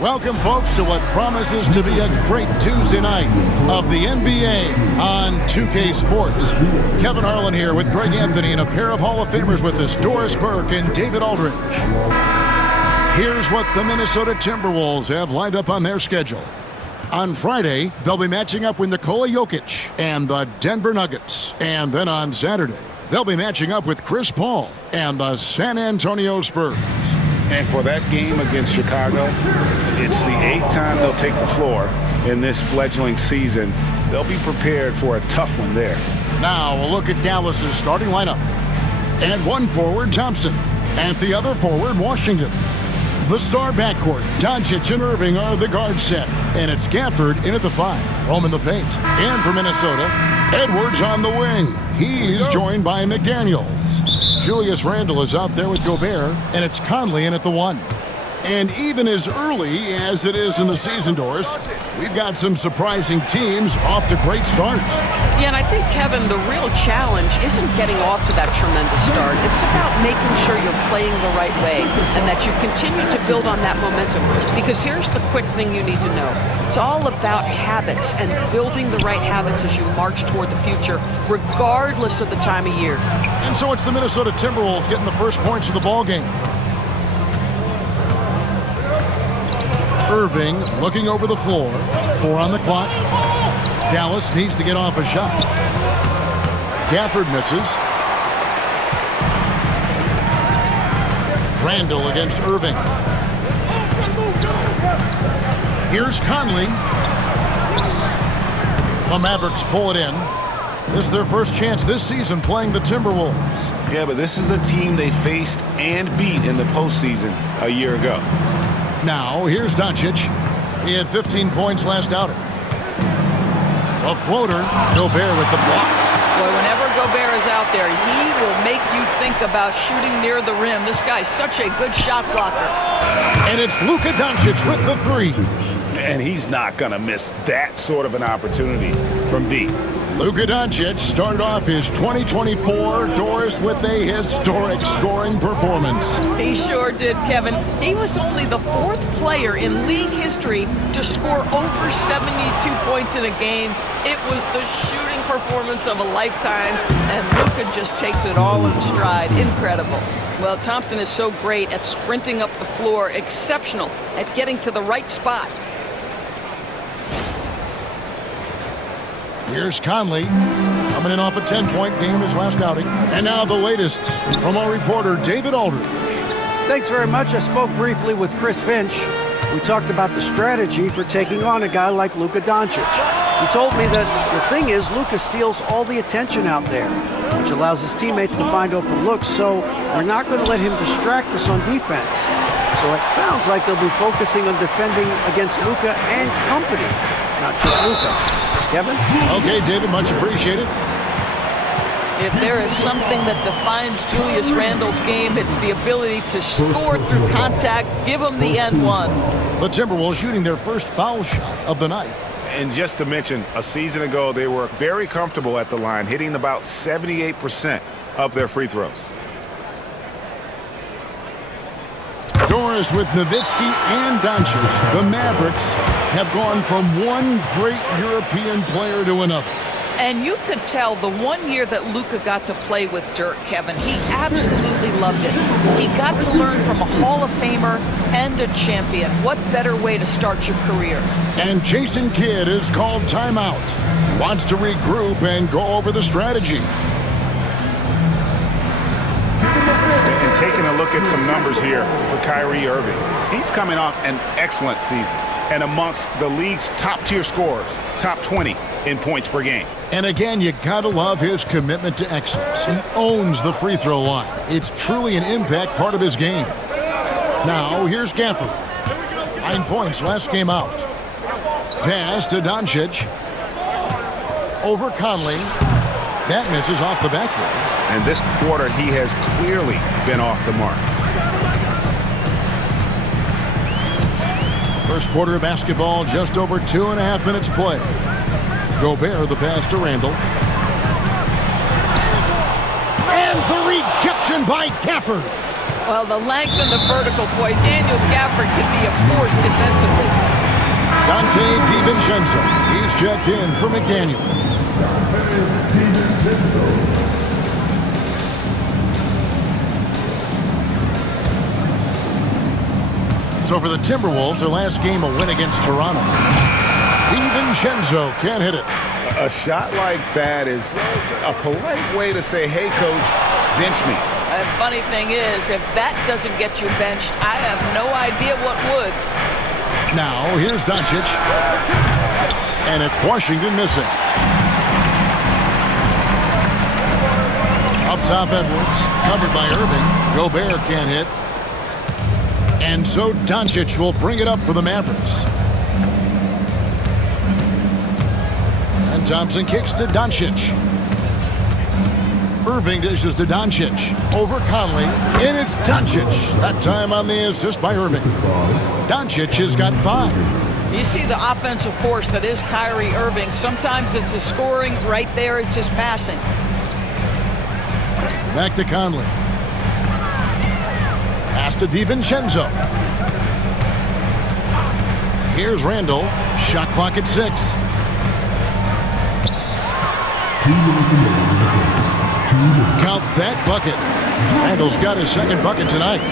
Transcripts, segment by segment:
Welcome, folks, to what promises to be a great Tuesday night of the NBA on 2K Sports. Kevin Harlan here with Greg Anthony and a pair of Hall of Famers with us, Doris Burke and David Aldridge. Here's what the Minnesota Timberwolves have lined up on their schedule. On Friday, they'll be matching up with Nikola Jokic and the Denver Nuggets. And then on Saturday, they'll be matching up with Chris Paul and the San Antonio Spurs. And for that game against Chicago, it's the 8th time they'll take the floor in this fledgling season. They'll be prepared for a tough one there. Now a look at Dallas's starting lineup. And one forward, Thompson. And the other forward, Washington. The star backcourt, Doncic and Irving are the guard set. And it's Gafford in at the 5, home in the paint. And for Minnesota, Edwards on the wing. He's joined by McDaniels. Julius Randle is out there with Gobert, and it's Conley in at the 1. And even as early as it is in the season, Doris, we've got some surprising teams off to great starts. Yeah, and I think, Kevin, the real challenge isn't getting off to that tremendous start. It's about making sure you're playing the right way and that you continue to build on that momentum. Because here's the quick thing you need to know. It's all about habits and building the right habits as you march toward the future, regardless of the time of year. And so it's the Minnesota Timberwolves getting the first points of the ball game. Irving looking over the floor. 4 on the clock. Dallas needs to get off a shot. Gafford misses. Randle against Irving. Here's Conley. The Mavericks pull it in. This is their first chance this season playing the Timberwolves. Yeah, but this is a team they faced and beat in the postseason a year ago. Now, here's Doncic. He had 15 points last outing. A floater, Gobert with the block. Boy, whenever Gobert is out there, he will make you think about shooting near the rim. This guy's such a good shot blocker. And it's Luka Doncic with the 3. And he's not going to miss that sort of an opportunity from deep. Luka Doncic started off his 2024, Doris, with a historic scoring performance. He sure did, Kevin. He was only the 4th player in league history to score over 72 points in a game. It was the shooting performance of a lifetime, and Luka just takes it all in stride. Incredible. Well, Thompson is so great at sprinting up the floor, exceptional at getting to the right spot. Here's Conley, coming in off a 10-point game his last outing. And now the latest from our reporter, David Aldridge. Thanks very much. I spoke briefly with Chris Finch. We talked about the strategy for taking on a guy like Luka Doncic. He told me that the thing is Luka steals all the attention out there, which allows his teammates to find open looks, so we're not going to let him distract us on defense. So it sounds like they'll be focusing on defending against Luka and company, not just Luka. Kevin? Okay, David, much appreciated. If there is something that defines Julius Randle's game, it's the ability to score through contact, give him the N1. The Timberwolves shooting their first foul shot of the night. And just to mention, a season ago, they were very comfortable at the line, hitting about 78% of their free throws. Doris with Nowitzki and Doncic. The Mavericks have gone from one great European player to another. And you could tell the 1 year that Luka got to play with Dirk, Kevin, he absolutely loved it. He got to learn from a Hall of Famer and a champion. What better way to start your career? And Jason Kidd is called timeout. Wants to regroup and go over the strategy. And taking a look at some numbers here for Kyrie Irving. He's coming off an excellent season and amongst the league's top-tier scorers, top 20 in points per game. And again, you gotta love his commitment to excellence. He owns the free throw line. It's truly an impact part of his game. Now, here's Gafford. 9 points last game out. Pass to Doncic. Over Conley. That misses off the backboard. And this quarter, he has clearly been off the mark. First quarter of basketball, just over 2.5 minutes play. Gobert, the pass to Randle. And the rejection by Gafford. Well, the length and the vertical, boy, Daniel Gafford can be a force defensively. Dante DiVincenzo. He's checked in for McDaniel. So for the Timberwolves, their last game a win against Toronto. DiVincenzo can't hit it. A shot like that is a polite way to say, hey, coach, bench me. The funny thing is, if that doesn't get you benched, I have no idea what would. Now, here's Doncic. And it's Washington missing. Up top, Edwards. Covered by Irving. Gobert can't hit. And so Doncic will bring it up for the Mavericks. And Thompson kicks to Doncic. Irving dishes to Doncic. Over Conley. And it's Doncic. That time on the assist by Irving. Doncic has got 5. You see the offensive force that is Kyrie Irving. Sometimes it's his scoring. Right there, it's his passing. Back to Conley. Pass to DiVincenzo. Here's Randall. Shot clock at 6. Count that bucket. Randall's got his second bucket tonight.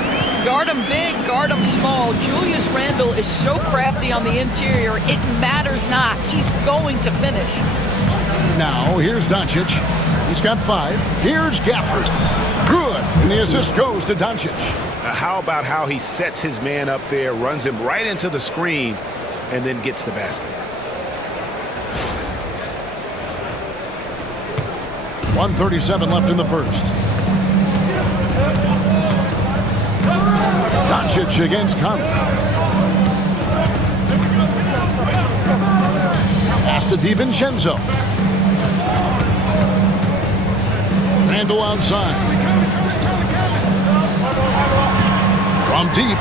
Guard him big, guard him small. Julius Randle is so crafty on the interior, it matters not. He's going to finish. Now, here's Doncic. He's got 5. Here's Gafford. Good. And the assist goes to Doncic. How about how he sets his man up there, runs him right into the screen, and then gets the basket. 1:37 left in the first. Doncic against Conley. Pass to DiVincenzo. Randall outside. From deep.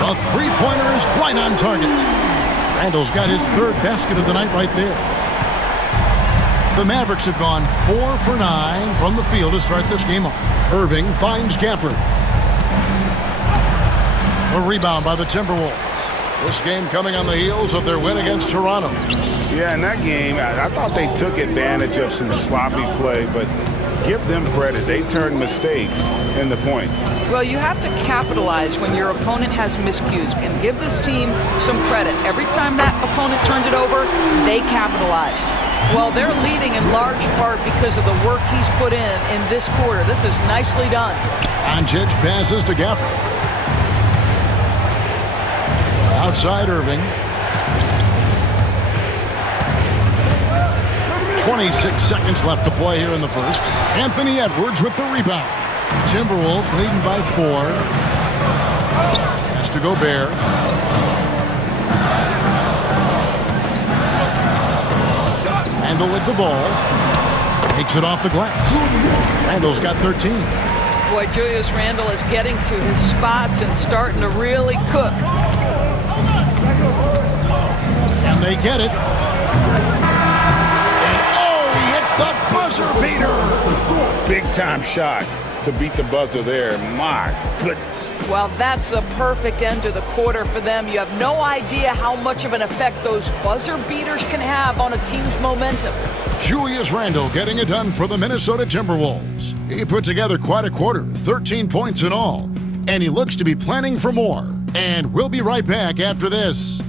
The three-pointer is right on target. Randall's got his 3rd basket of the night right there. The Mavericks have gone 4 for 9 from the field to start this game off. Irving finds Gafford. A rebound by the Timberwolves. This game coming on the heels of their win against Toronto. Yeah, in that game, I thought they took advantage of some sloppy play, but give them credit. They turned mistakes into points. Well, you have to capitalize when your opponent has miscues and give this team some credit. Every time that opponent turned it over, they capitalized. Well, they're leading in large part because of the work he's put in this quarter. This is nicely done. Doncic passes to Gafford. Outside Irving. 26 seconds left to play here in the first. Anthony Edwards with the rebound. Timberwolves leading by 4. Has to Gobert. Randall with the ball. Takes it off the glass. Randall's got 13. Boy, Julius Randle is getting to his spots and starting to really cook. And they get it. He hits the buzzer beater. Big time shot to beat the buzzer there. My goodness. Well, that's the perfect end to the quarter for them. You have no idea how much of an effect those buzzer beaters can have on a team's momentum. Julius Randle getting it done for the Minnesota Timberwolves. He put together quite a quarter, 13 points in all. And he looks to be planning for more. And we'll be right back after this.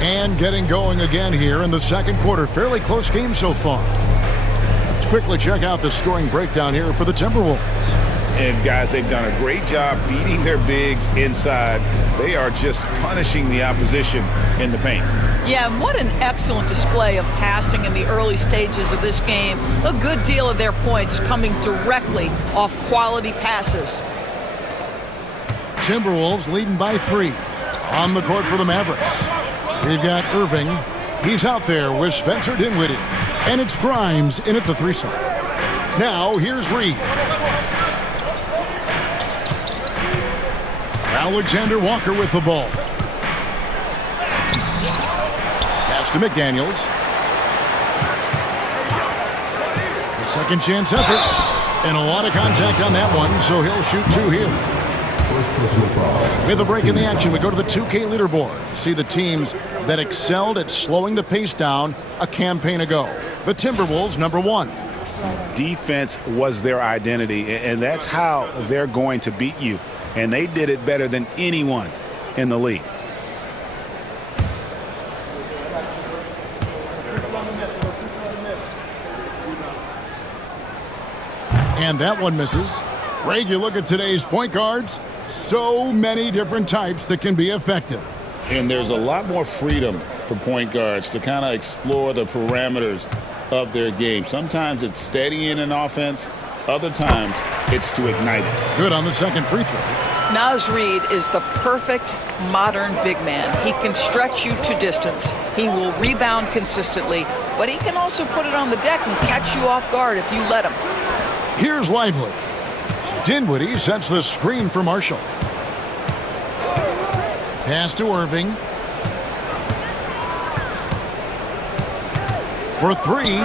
And getting going again here in the second quarter. Fairly close game so far. Let's quickly check out the scoring breakdown here for the Timberwolves. And guys, they've done a great job feeding their bigs inside. They are just punishing the opposition in the paint. Yeah, and what an excellent display of passing in the early stages of this game. A good deal of their points coming directly off quality passes. Timberwolves leading by 3. On the court for the Mavericks. We've got Irving. He's out there with Spencer Dinwiddie. And it's Grimes in at the 3 slot. Now, here's Reed. Alexander Walker with the ball. Pass to McDaniels. A second chance effort. And a lot of contact on that one, so he'll shoot 2 here. With a break in the action, we go to the 2K leaderboard. See the teams that excelled at slowing the pace down a campaign ago. The Timberwolves, number 1. Defense was their identity, and that's how they're going to beat you. And they did it better than anyone in the league. And that one misses. Greg, you look at today's point guards, so many different types that can be effective. And there's a lot more freedom for point guards to kind of explore the parameters of their game. Sometimes it's steadying an offense. Other times it's to ignite it. Good on the second free throw. Naz Reid is the perfect modern big man. He can stretch you to distance. He will rebound consistently, but he can also put it on the deck and catch you off guard if you let him. Here's Lively. Dinwiddie sets the screen for Marshall. Pass to Irving. For 3.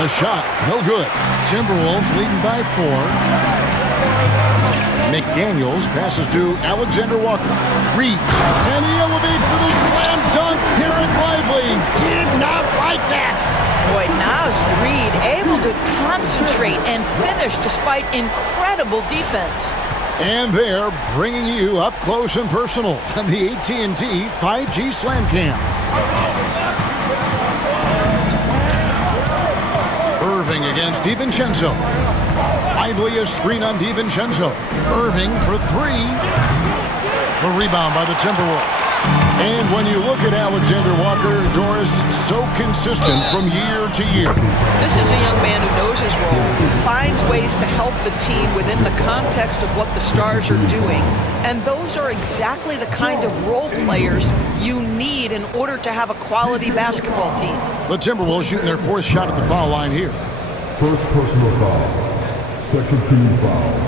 A shot, no good. Timberwolves leading by 4. McDaniels passes to Alexander Walker. Reed, and he elevates for the slam dunk. Derek Lively did not like that. Boy, Naz Reid able to concentrate and finish despite incredible defense. And they're bringing you up close and personal on the AT&T 5G Slam Cam. Irving against DiVincenzo. Lively a screen on DiVincenzo. Irving for 3. The rebound by the Timberwolves. And when you look at Alexander Walker, Doris, so consistent from year to year. This is a young man who knows his role, who finds ways to help the team within the context of what the Stars are doing. And those are exactly the kind of role players you need in order to have a quality basketball team. The Timberwolves shooting their 4th shot at the foul line here. First personal foul. Second team foul.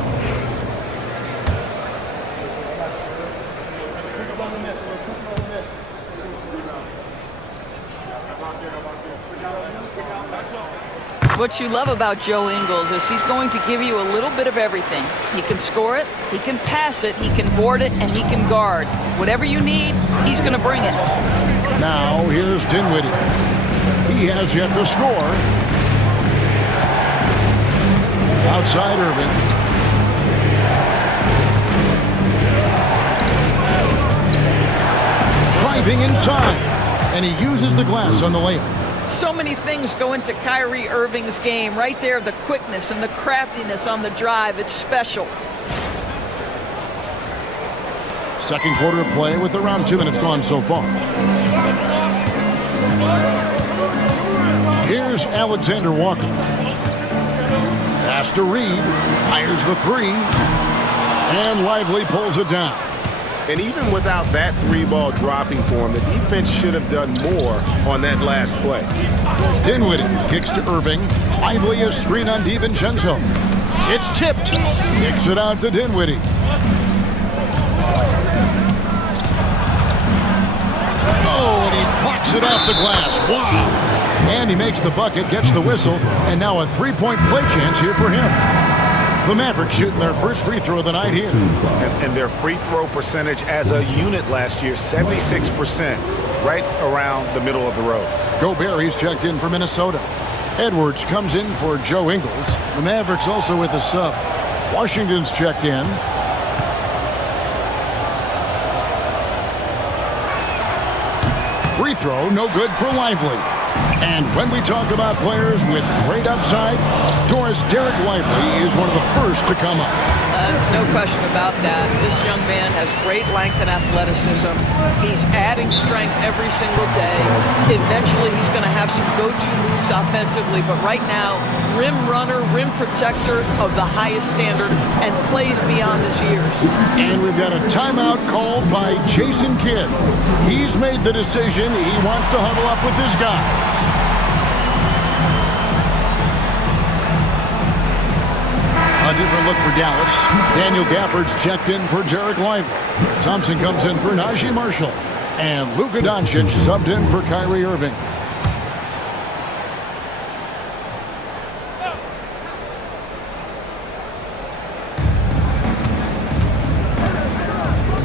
What you love about Joe Ingles is he's going to give you a little bit of everything. He can score it, he can pass it, he can board it, and he can guard. Whatever you need, he's going to bring it. Now here's Dinwiddie. He has yet to score. Outside Irving. Driving inside. And he uses the glass on the layup. So many things go into Kyrie Irving's game. Right there, the quickness and the craftiness on the drive. It's special. Second quarter of play with around 2 minutes gone so far. Here's Alexander Walker. Pass to Reed. Fires the 3. And Lively pulls it down. And even without that 3-ball dropping for him, the defense should have done more on that last play. Dinwiddie kicks to Irving. Lively a screen on DiVincenzo. It's tipped. Kicks it out to Dinwiddie. Oh, and he blocks it off the glass. Wow. And he makes the bucket, gets the whistle, and now a 3-point play chance here for him. The Mavericks shooting their first free throw of the night here. And their free throw percentage as a unit last year, 76%, right around the middle of the road. Gobert, he's checked in for Minnesota. Edwards comes in for Joe Ingles. The Mavericks also with a sub. Washington's checked in. Free throw, no good for Lively. And when we talk about players with great upside, Doris, Derek Lively is one of the first to come up. There's no question about that. This young man has great length and athleticism. He's adding strength every single day. Eventually, he's going to have some go-to moves offensively, but right now, rim runner, rim protector of the highest standard, and plays beyond his years. And we've got a timeout called by Jason Kidd. He's made the decision. He wants to huddle up with his guys. A A different look for Dallas. Daniel Gafford's checked in for Jarek Lively. Thompson comes in for Najee Marshall. And Luka Doncic subbed in for Kyrie Irving.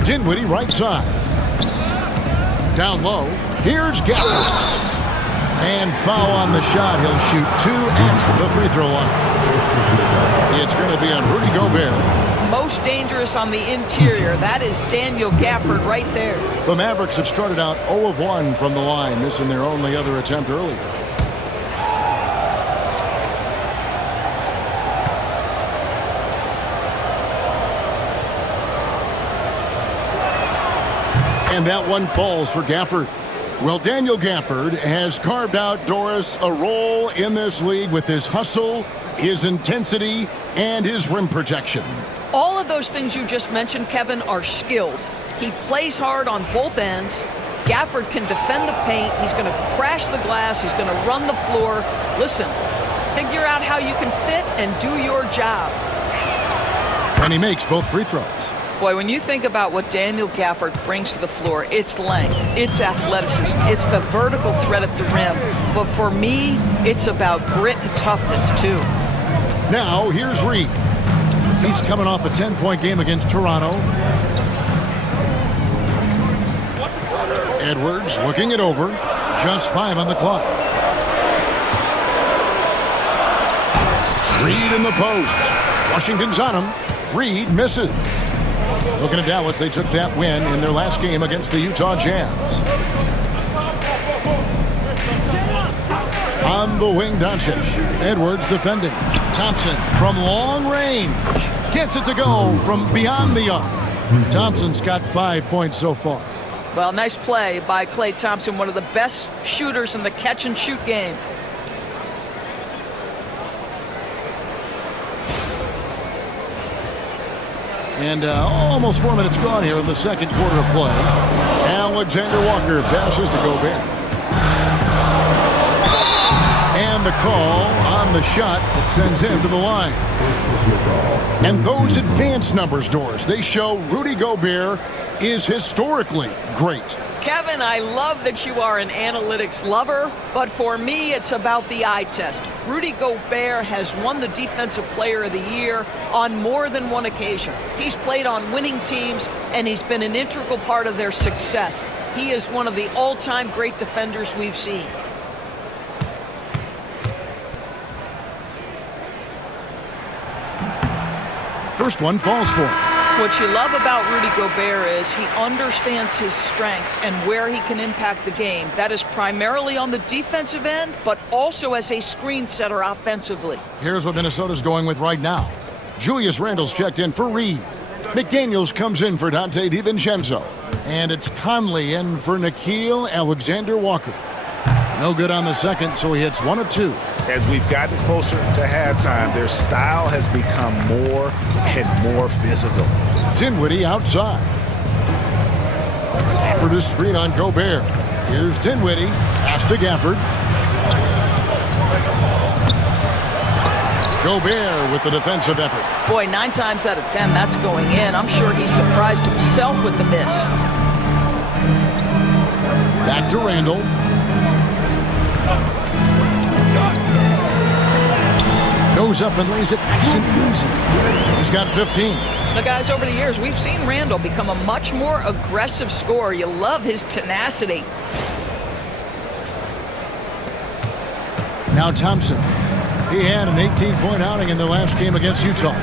Dinwiddie right side. Down low. Here's Gafford. And foul on the shot. He'll shoot 2 at the free throw line. It's going to be on Rudy Gobert. Most dangerous on the interior. That is Daniel Gafford right there. The Mavericks have started out 0 of 1 from the line, missing their only other attempt earlier. And that one falls for Gafford. Well, Daniel Gafford has carved out, Doris, a role in this league with his hustle, his intensity, and his rim protection. All of those things you just mentioned, Kevin, are skills. He plays hard on both ends. Gafford can defend the paint. He's going to crash the glass. He's going to run the floor. Listen, figure out how you can fit and do your job. And he makes both free throws. Boy, when you think about what Daniel Gafford brings to the floor, it's length, it's athleticism, it's the vertical threat at the rim. But for me, it's about grit and toughness, too. Now, here's Reed. He's coming off a 10-point game against Toronto. Edwards looking it over. Just 5 on the clock. Reed in the post. Washington's on him. Reed misses. Looking at Dallas, they took that win in their last game against the Utah Jazz. On the wing, Doncic. Edwards defending. Thompson from long range. Gets it to go from beyond the arc. Thompson's got 5 points so far. Well, nice play by Klay Thompson, one of the best shooters in the catch-and-shoot game. And almost 4 minutes gone here in the second quarter of play. Alexander Walker passes to Gobert. And the call on the shot that sends him to the line. And those advanced numbers, Doris, they show Rudy Gobert is historically great. Kevin, I love that you are an analytics lover, but for me, it's about the eye test. Rudy Gobert has won the Defensive Player of the Year on more than one occasion. He's played on winning teams, and he's been an integral part of their success. He is one of the all-time great defenders we've seen. First one falls for him. What you love about Rudy Gobert is he understands his strengths and where he can impact the game. That is primarily on the defensive end, but also as a screen setter offensively. Here's what Minnesota's going with right now. Julius Randle's checked in for Reed. McDaniels comes in for Dante DiVincenzo. And it's Conley in for Nickeil Alexander-Walker. No good on the second, so he hits 1 of 2. As we've gotten closer to halftime, their style has become more and more physical. Dinwiddie outside. Gafford is screen on Gobert. Here's Dinwiddie. Pass to Gafford. Gobert with the defensive effort. Boy, 9 times out of 10, that's going in. I'm sure he surprised himself with the miss. Back to Randle. Goes up and lays it nice and easy. He's got 15. Now, guys, over the years, we've seen Randle become a much more aggressive scorer. You love his tenacity. Now Thompson. He had an 18-point outing in the last game against Utah.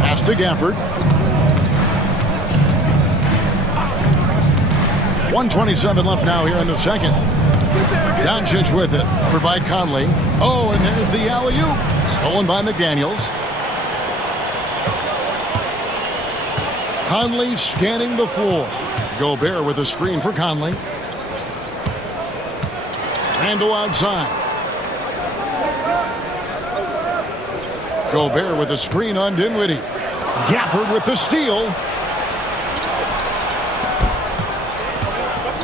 Pass to Gafford. 1:27 left now here in the second. Doncic with it. Over by Conley. Oh, and there's the alley-oop. Stolen by McDaniels. Conley scanning the floor. Gobert with a screen for Conley. Randle outside. Gobert with a screen on Dinwiddie. Gafford with the steal.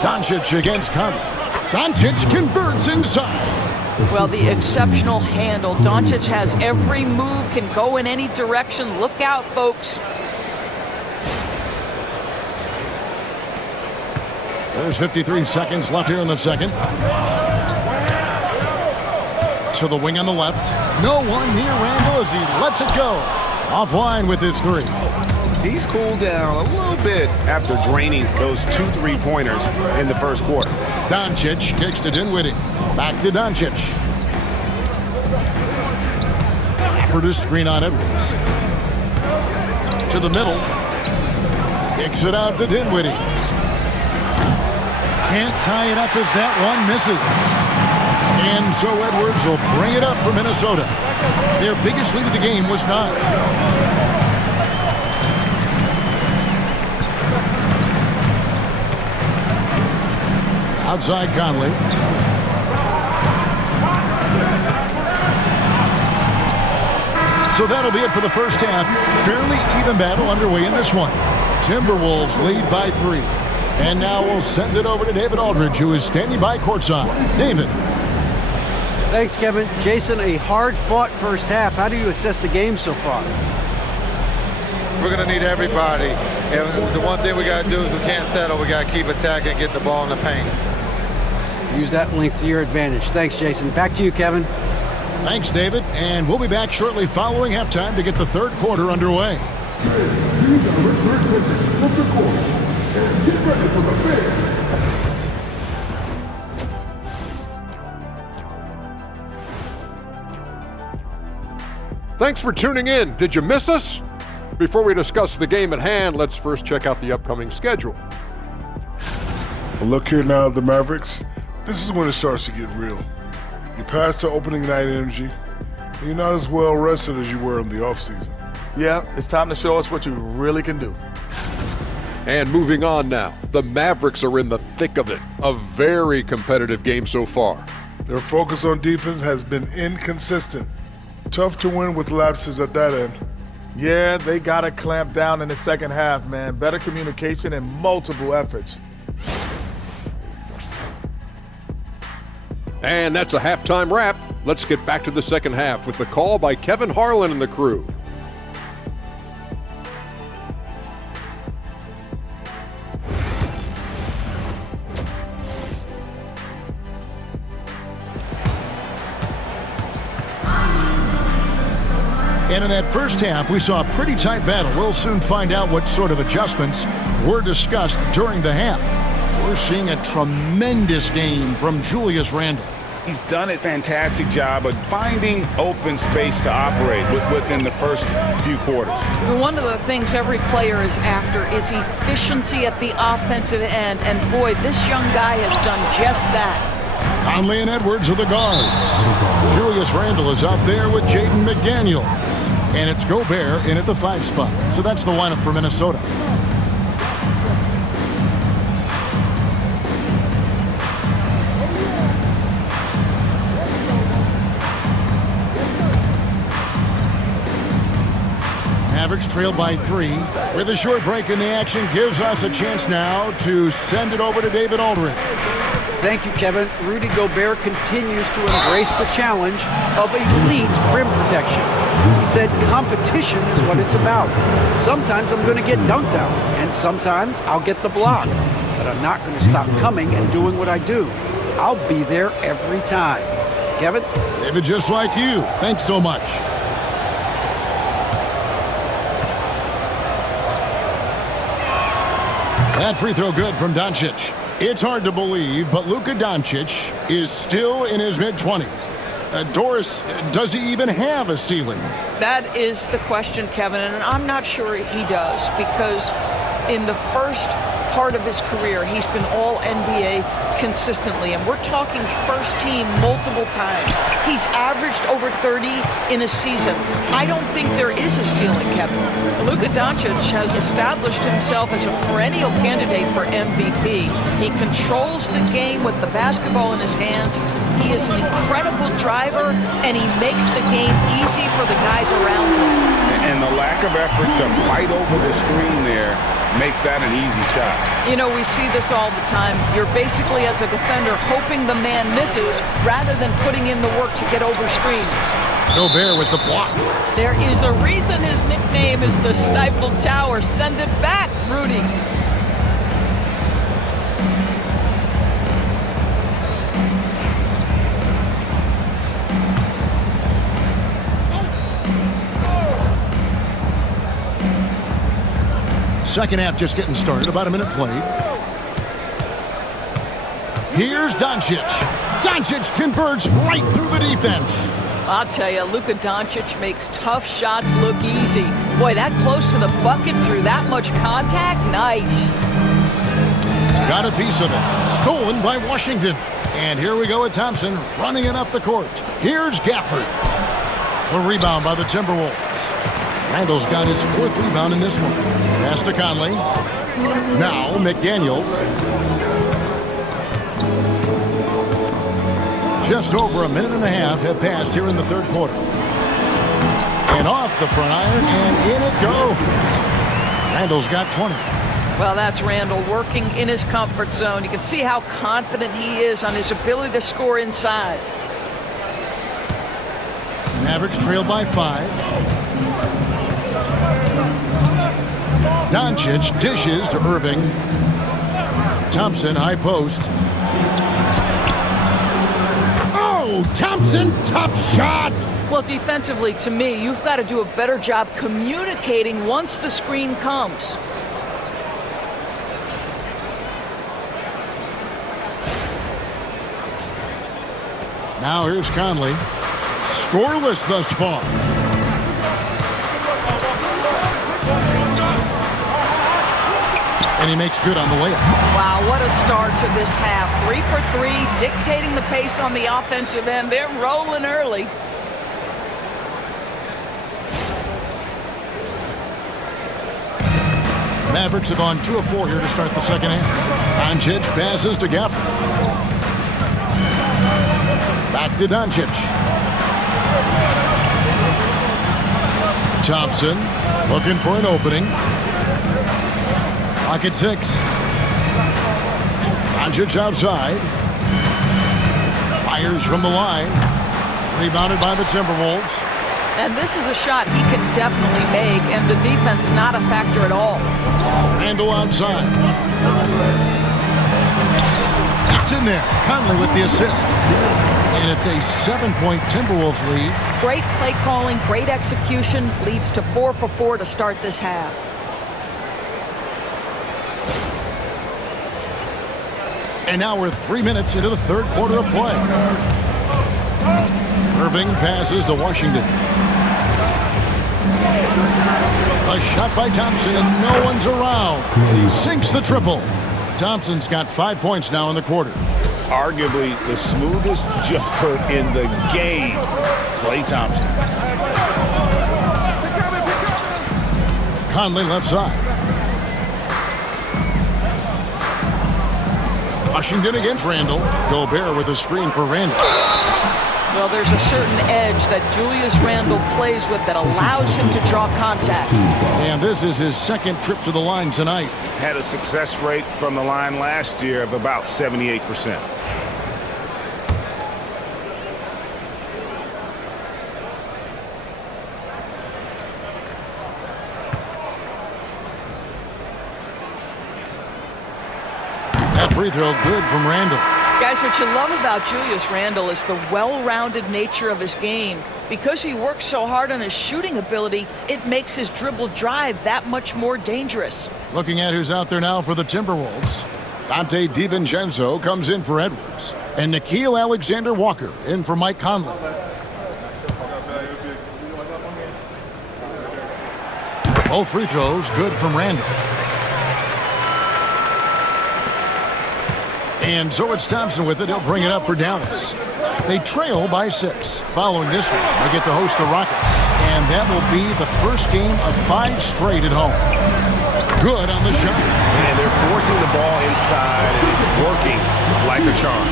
Doncic against Conley. Doncic converts inside. Well, the exceptional handle. Doncic has every move, can go in any direction. Look out, folks. There's 53 seconds left here in the second. To the wing on the left. No one near Randall as he lets it go. Offline with his three. He's cooled down a little bit after draining those 2 3-pointers in the first quarter. Doncic kicks to Dinwiddie. Back to Doncic. For the screen on Edwards. To the middle. Kicks it out to Dinwiddie. Can't tie it up as that one misses. And so Edwards will bring it up for Minnesota. Their biggest lead of the game was 9. Outside Conley. So that'll be it for the first half. Fairly even battle underway in this one. Timberwolves lead by 3. And now we'll send it over to David Aldridge, who is standing by courtside. David. Thanks, Kevin. Jason, a hard-fought first half. How do you assess the game so far? We're going to need everybody. And the one thing we got to do is we can't settle. We got to keep attacking and get the ball in the paint. Use that length to your advantage. Thanks, Jason. Back to you, Kevin. Thanks, David. And we'll be back shortly following halftime to get the third quarter underway. These are return tickets from the court. And get ready for the fifth. Thanks for tuning in. Did you miss us? Before we discuss the game at hand, let's first check out the upcoming schedule. Well, look here now at the Mavericks. This is when it starts to get real. You're past the opening night energy, and you're not as well rested as you were in the offseason. Yeah, it's time to show us what you really can do. And moving on now, the Mavericks are in the thick of it. A very competitive game so far. Their focus on defense has been inconsistent. Tough to win with lapses at that end. Yeah, they got to clamp down in the second half, man. Better communication and multiple efforts. And that's a halftime wrap. Let's get back to the second half with the call by Kevin Harlan and the crew. And in that first half, we saw a pretty tight battle. We'll soon find out what sort of adjustments were discussed during the half. We're seeing a tremendous game from Julius Randle. He's done a fantastic job of finding open space to operate within the first few quarters. One of the things every player is after is efficiency at the offensive end. And boy, this young guy has done just that. Conley and Edwards are the guards. Julius Randle is out there with Jaden McDaniel. And it's Gobert in at the 5 spot. So that's the lineup for Minnesota. Mavericks trail by 3. With a short break in the action gives us a chance now to send it over to David Aldridge. Thank you, Kevin. Rudy Gobert continues to embrace the challenge of elite rim protection. He said competition is what it's about. Sometimes I'm going to get dunked out, and sometimes I'll get the block. But I'm not going to stop coming and doing what I do. I'll be there every time. Kevin? David, just like you. Thanks so much. That free throw good from Doncic. It's hard to believe, but Luka Doncic is still in his mid-20s. Doris, does he even have a ceiling? That is the question, Kevin, and I'm not sure he does, because in the first part of his career, he's been all NBA consistently, and we're talking first team multiple times. He's averaged over 30 in a season. I don't think there is a ceiling, Kevin. Luka Doncic has established himself as a perennial candidate for MVP. He controls the game with the basketball in his hands. He is an incredible driver, and he makes the game easy for the guys around him. And the lack lack of effort to fight over the screen there makes that an easy shot. You know, we see this all the time. You're basically, as a defender, hoping the man misses rather than putting in the work to get over screens. Gobert with the block. There is a reason his nickname is the Stifled Tower. Send it back, Rudy. Second half just getting started, about a minute played. Here's Doncic. Doncic converts right through the defense. I'll tell you, Luka Doncic makes tough shots look easy. Boy, that close to the bucket through that much contact, nice. Got a piece of it. Stolen by Washington. And here we go with Thompson running it up the court. Here's Gafford. A rebound by the Timberwolves. Randall's got his fourth rebound in this one. Pass to Conley. Now McDaniels. Just over a minute and a half have passed here in the third quarter. And off the front iron, and in it goes. Randall's got 20. Well, that's Randall working in his comfort zone. You can see how confident he is on his ability to score inside. Mavericks trail by 5. Doncic dishes to Irving. Thompson, high post. Oh, Thompson, tough shot. Well, defensively, to me, you've got to do a better job communicating once the screen comes. Now here's Conley. Scoreless thus far. And he makes good on the layup. Wow, what a start to this half. 3 for 3, dictating the pace on the offensive end. They're rolling early. Mavericks have gone 2 of 4 here to start the second half. Doncic passes to Gafford. Back to Doncic. Thompson looking for an opening. Pocket 6. Doncic outside. Fires from the line. Rebounded by the Timberwolves. And this is a shot he can definitely make, and the defense not a factor at all. Randall outside. It's in there. Conley with the assist. And it's a 7-point Timberwolves lead. Great play calling, great execution, leads to 4 for 4 to start this half. And now we're 3 minutes into the third quarter of play. Irving passes to Washington. A shot by Thompson, and no one's around. Sinks the triple. Thompson's got 5 points now in the quarter. Arguably the smoothest jumper in the game, Klay Thompson. Conley left side. Washington against Randall. Gobert with a screen for Randall. Well, there's a certain edge that Julius Randle plays with that allows him to draw contact. And this is his second trip to the line tonight. Had a success rate from the line last year of about 78%. That free throw good from Randall. Guys, what you love about Julius Randle is the well-rounded nature of his game. Because he works so hard on his shooting ability, it makes his dribble drive that much more dangerous. Looking at who's out there now for the Timberwolves. Dante DiVincenzo comes in for Edwards. And Nickeil Alexander-Walker in for Mike Conley. Both free throws good from Randall. And so it's Thompson with it. He'll bring it up for Dallas. They trail by 6. Following this one, they get to host the Rockets. And that will be the first game of 5 straight at home. Good on the shot. And they're forcing the ball inside, and it's working like a charm.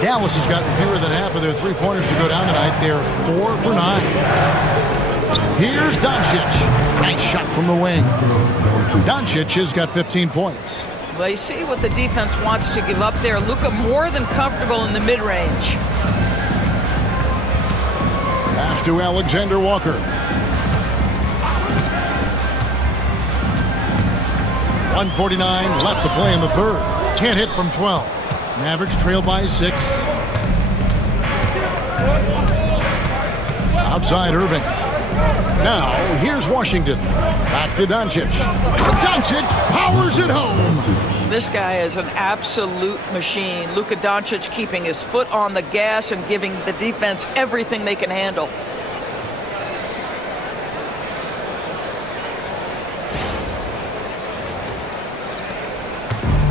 Dallas has gotten fewer than half of their three-pointers to go down tonight. They're 4 for 9. Here's Doncic. Nice shot from the wing. Doncic has got 15 points. Well, you see what the defense wants to give up there. Luka more than comfortable in the mid-range. Pass to Alexander Walker. 1:49 left to play in the third. Can't hit from 12. Mavericks trail by 6. Outside Irving. Now, here's Washington. Back to Doncic. Doncic powers it home. This guy is an absolute machine. Luka Doncic keeping his foot on the gas and giving the defense everything they can handle.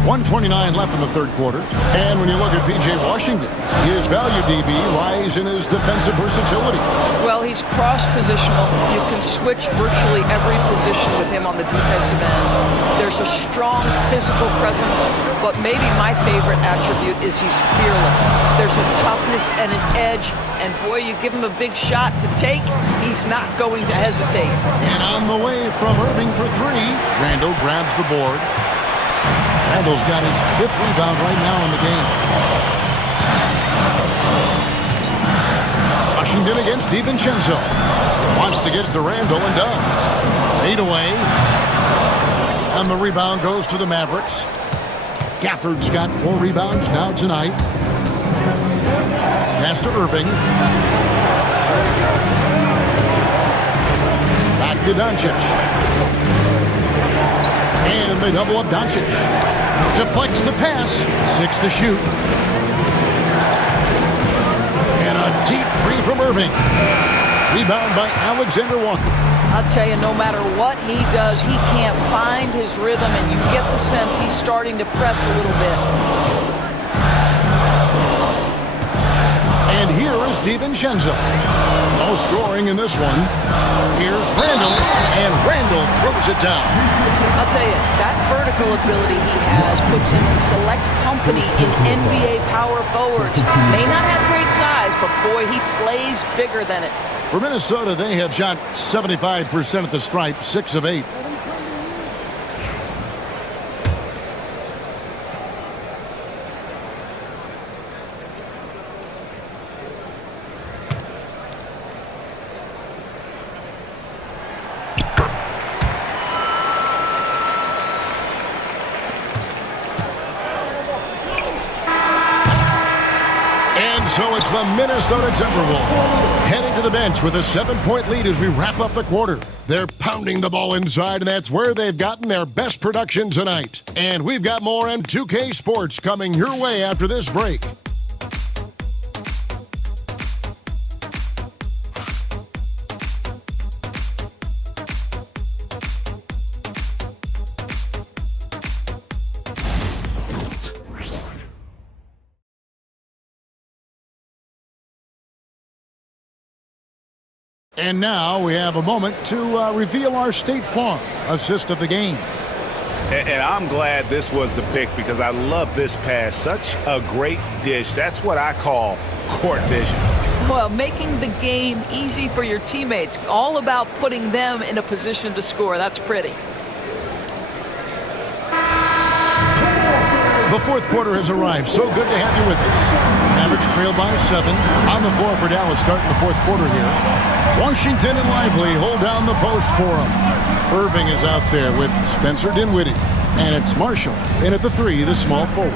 .129 left in the third quarter. And when you look at P.J. Washington, his value DB lies in his defensive versatility. Well, he's cross-positional. You can switch virtually every position with him on the defensive end. There's a strong physical presence, but maybe my favorite attribute is he's fearless. There's a toughness and an edge, and boy, you give him a big shot to take, he's not going to hesitate. And on the way from Irving for 3, Randle grabs the board. Randle's got his 5th rebound right now in the game. Washington against DiVincenzo. Wants to get it to Randle and does. 8 away. And the rebound goes to the Mavericks. Gafford's got 4 rebounds now tonight. Pass to Irving. Back to Doncic. And they double up Doncic. Deflects the pass. 6 to shoot. And a deep three from Irving. Rebound by Alexander Walker. I'll tell you, no matter what he does, he can't find his rhythm, and you get the sense he's starting to press a little bit. And here is DiVincenzo. No scoring in this one. Here's Randle, and Randle throws it down. I'll tell you, that vertical ability he has puts him in select company in NBA power forwards. May not have great size, but boy, he plays bigger than it. For Minnesota, they have shot 75% at the stripe, 6 of 8. So it's the Minnesota Timberwolves heading to the bench with a 7-point lead as we wrap up the quarter. They're pounding the ball inside, and that's where they've gotten their best production tonight. And we've got more M2K Sports coming your way after this break. And now we have a moment to reveal our State Farm assist of the game. And I'm glad this was the pick because I love this pass. Such a great dish. That's what I call court vision. Well, making the game easy for your teammates. All about putting them in a position to score. That's pretty. The fourth quarter has arrived. So good to have you with us. Mavericks trail by 7. On the floor for Dallas starting the fourth quarter here. Washington and Lively hold down the post for him. Irving is out there with Spencer Dinwiddie. And it's Marshall in at the 3, the small forward.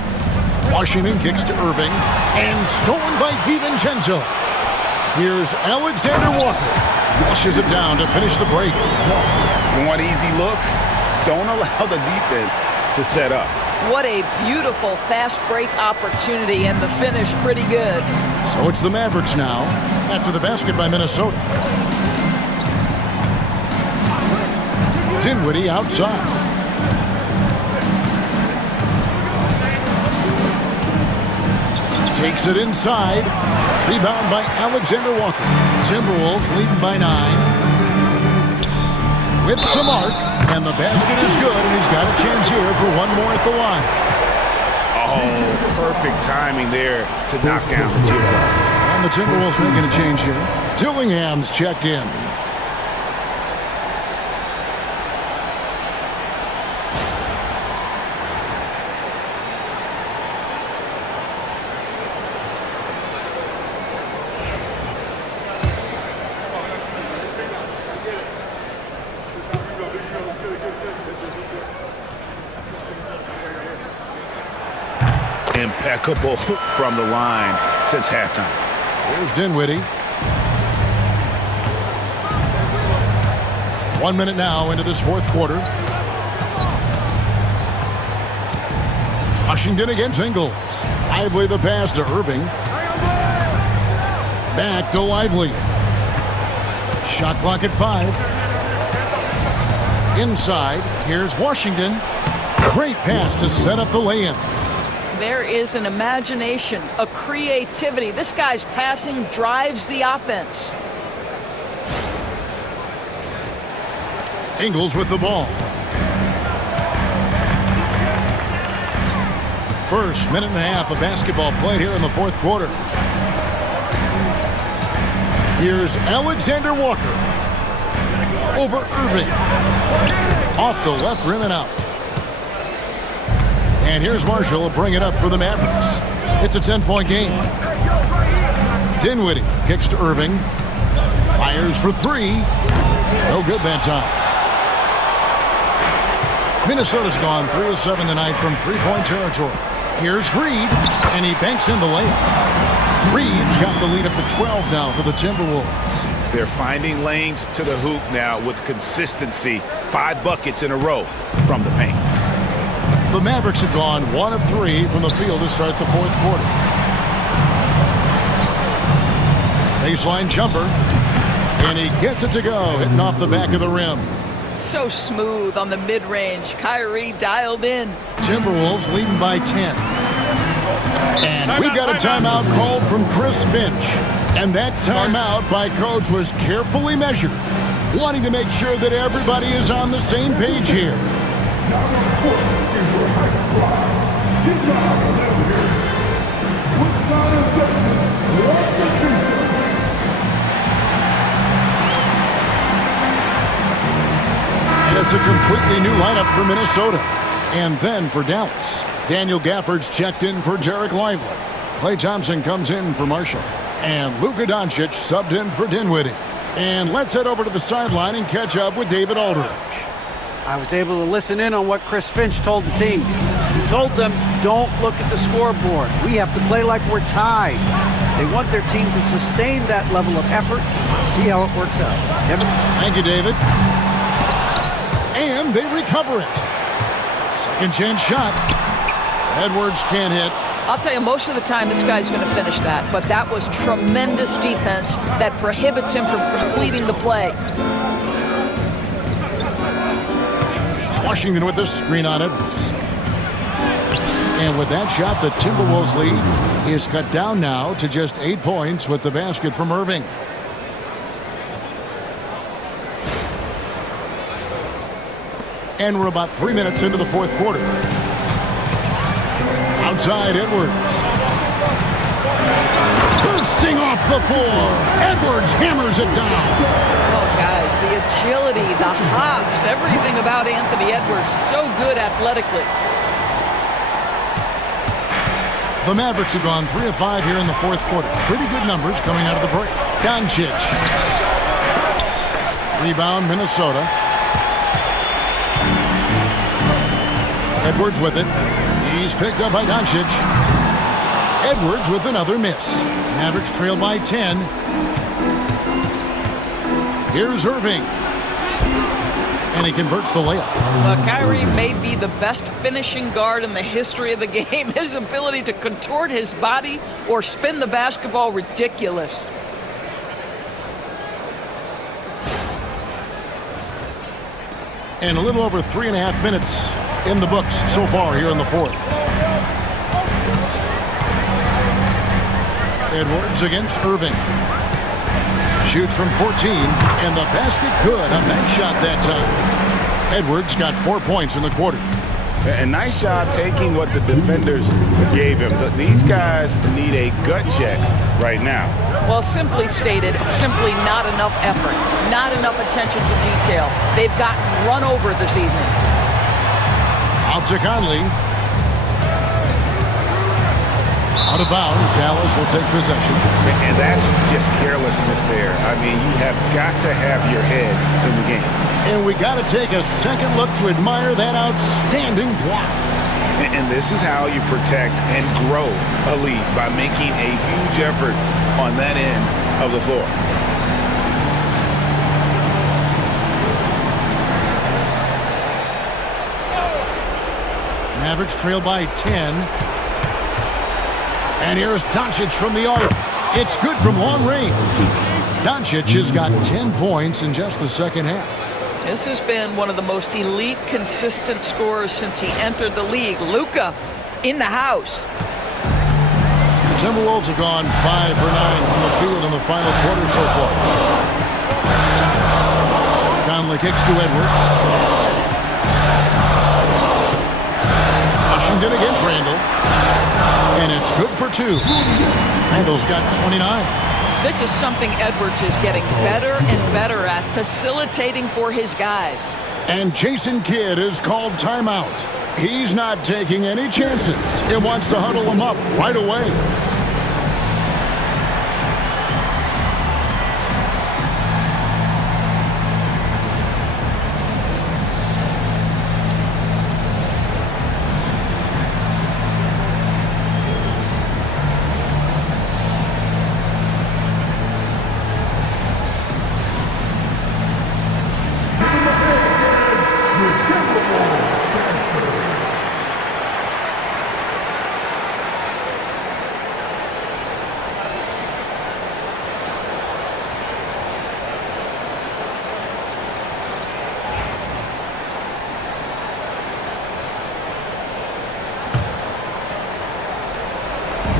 Washington kicks to Irving. And stolen by DiVincenzo. Here's Alexander Walker. Flushes it down to finish the break. You want easy looks? Don't allow the defense to set up. What a beautiful fast break opportunity, and the finish pretty good. So it's the Mavericks now after the basket by Minnesota. Dinwiddie outside. Takes it inside. Rebound by Alexander Walker. Timberwolves leading by 9. With some arc, and the basket is good, and he's got a chance here for one more at the line. Oh, perfect timing there to knock down the teardrop. And the Timberwolves making a change here. Dillingham's checked in. Impeccable from the line since halftime. Here's Dinwiddie. 1 minute now into this fourth quarter. Washington against Ingles. Lively the pass to Irving. Back to Lively. Shot clock at 5. Inside, here's Washington. Great pass to set up the lay-in. There is an imagination, a creativity. This guy's passing drives the offense. Ingles with the ball. First minute and a half of basketball played here in the fourth quarter. Here's Alexander Walker. Over Irving. Off the left rim and out. And here's Marshall to bring it up for the Mavericks. It's a 10-point game. Dinwiddie kicks to Irving. Fires for 3. No good that time. Minnesota's gone 3 of 7 tonight from three-point territory. Here's Reed, and he banks in the layup. Reed's got the lead up to 12 now for the Timberwolves. They're finding lanes to the hoop now with consistency. 5 buckets in a row from the paint. The Mavericks have gone 1 of 3 from the field to start the fourth quarter. Baseline jumper, and he gets it to go, hitting off the back of the rim. So smooth on the mid-range. Kyrie dialed in. Timberwolves leading by 10. And we've got a timeout called from Chris Finch. And that timeout by Coach was carefully measured, wanting to make sure that everybody is on the same page here. And it's a completely new lineup for Minnesota. And then for Dallas, Daniel Gafford's checked in for Derek Lively. Klay Thompson comes in for Marshall. And Luka Doncic subbed in for Dinwiddie. And let's head over to the sideline and catch up with David Aldridge. I was able to listen in on what Chris Finch told the team. He told them, don't look at the scoreboard. We have to play like we're tied. They want their team to sustain that level of effort. See how it works out. Kevin? Thank you, David. And they recover it. Second chance shot. Edwards can't hit. I'll tell you, most of the time this guy's going to finish that, but that was tremendous defense that prohibits him from completing the play. Washington with the screen on Edwards. And with that shot, the Timberwolves lead is cut down now to just 8 points with the basket from Irving. And we're about 3 minutes into the fourth quarter. Outside Edwards. Bursting off the floor. Edwards hammers it down. Oh, guys, the agility, the hops, everything about Anthony Edwards, so good athletically. The Mavericks have gone 3 of 5 here in the fourth quarter. Pretty good numbers coming out of the break. Doncic. Rebound, Minnesota. Edwards with it. He's picked up by Doncic. Edwards with another miss. Mavericks trail by 10. Here's Irving. And he converts the layup. Kyrie may be the best finishing guard in the history of the game. His ability to contort his body or spin the basketball, ridiculous. And a little over 3.5 minutes in the books so far here in the fourth. Edwards against Irving. Shoots from 14, and the basket good. A bank shot that time. Edwards got 4 points in the quarter. And nice job taking what the defenders gave him. These guys need a gut check right now. Well, simply stated, simply not enough effort, not enough attention to detail. They've gotten run over this evening. Out to Conley. Out of bounds, Dallas will take possession. And that's just carelessness there. I mean, you have got to have your head in the game. And we got to take a second look to admire that outstanding block. And this is how you protect and grow a lead, by making a huge effort on that end of the floor. Mavericks trail by 10. And here's Doncic from the arc. It's good from long range. Doncic has got 10 points in just the second half. This has been one of the most elite, consistent scorers since he entered the league. Luka in the house. The Timberwolves have gone 5 for 9 from the field in the final quarter so far. Conley kicks to Edwards. Washington against Randall. And it's good for 2. Randall's got 29. This is something Edwards is getting better and better at, facilitating for his guys. And Jason Kidd is called timeout. He's not taking any chances and wants to huddle them up right away.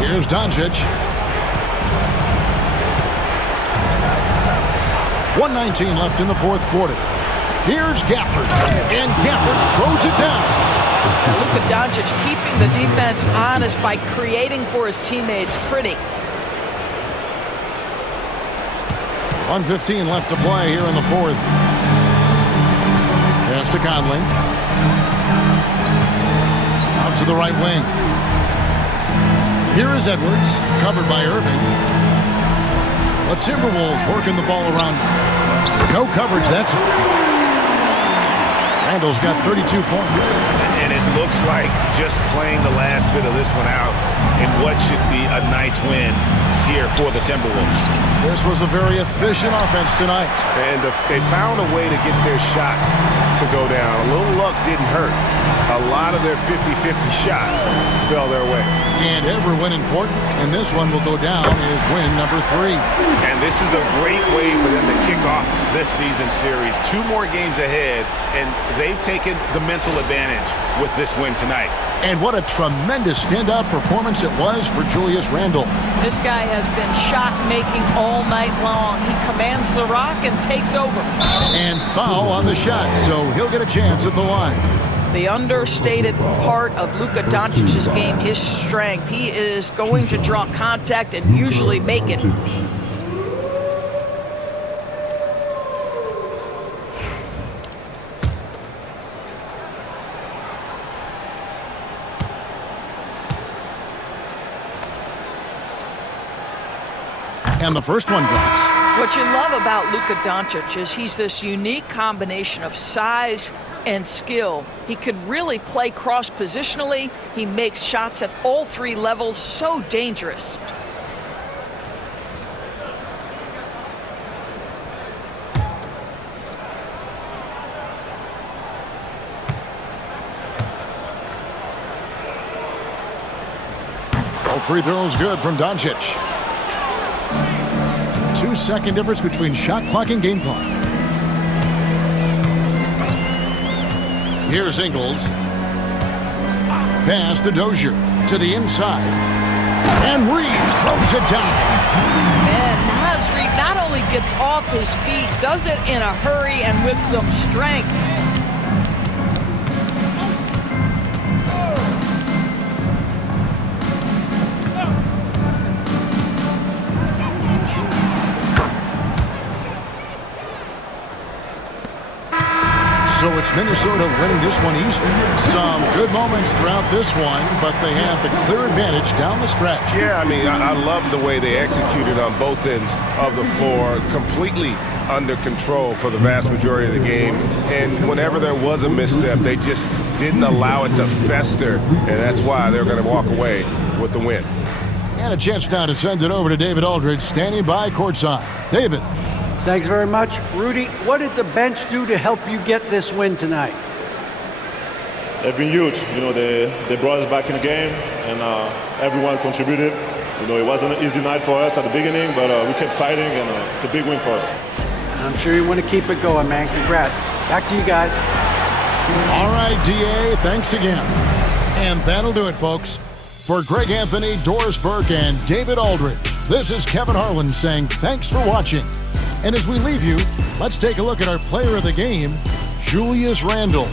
Here's Doncic. 1:19 left in the fourth quarter. Here's Gafford. And Gafford throws it down. Luka Doncic keeping the defense honest by creating for his teammates. Pretty. 1:15 left to play here in the fourth. Pass to Conley. Out to the right wing. Here is Edwards, covered by Irving. The Timberwolves working the ball around. No coverage that time. Randall's got 32 points. And it looks like just playing the last bit of this one out in what should be a nice win here for the Timberwolves. This was a very efficient offense tonight. And they found a way to get their shots to go down. A little luck didn't hurt. A lot of their 50-50 shots fell their way. And every win important, and this one will go down as win number 3. And this is a great way for them to kick off this season series. 2 more games ahead, and they've taken the mental advantage with this win tonight. And what a tremendous standout performance it was for Julius Randle. This guy has been shot-making all night long. He commands the rock and takes over. And foul on the shot, so he'll get a chance at the line. The understated part of Luka Doncic's game, his strength. He is going to draw contact and usually make it. And the first one drops. What you love about Luka Doncic is he's this unique combination of size and skill. He could really play cross-positionally. He makes shots at all 3 levels, so dangerous. All 3 throws good from Doncic. 2-second difference between shot clock and game clock. Here's Ingles. Pass to Dozier. To the inside. And Reeves throws it down. And Naz Reid not only gets off his feet, does it in a hurry and with some strength. it's Minnesota winning this one easily. Some good moments throughout this one, but they had the clear advantage down the stretch. Yeah, I mean, I love the way they executed on both ends of the floor, completely under control for the vast majority of the game. And whenever there was a misstep, they just didn't allow it to fester, and that's why they're going to walk away with the win. And a chance now to send it over to David Aldridge, standing by courtside. David. Thanks very much. Rudy, what did the bench do to help you get this win tonight? They've been huge. You know, they brought us back in the game, and everyone contributed. You know, it wasn't an easy night for us at the beginning, but we kept fighting, and it's a big win for us. I'm sure you want to keep it going, man. Congrats. Back to you guys. All right, DA, thanks again. And that'll do it, folks. For Greg Anthony, Doris Burke, and David Aldridge, this is Kevin Harlan saying thanks for watching. And as we leave you, let's take a look at our player of the game, Julius Randle.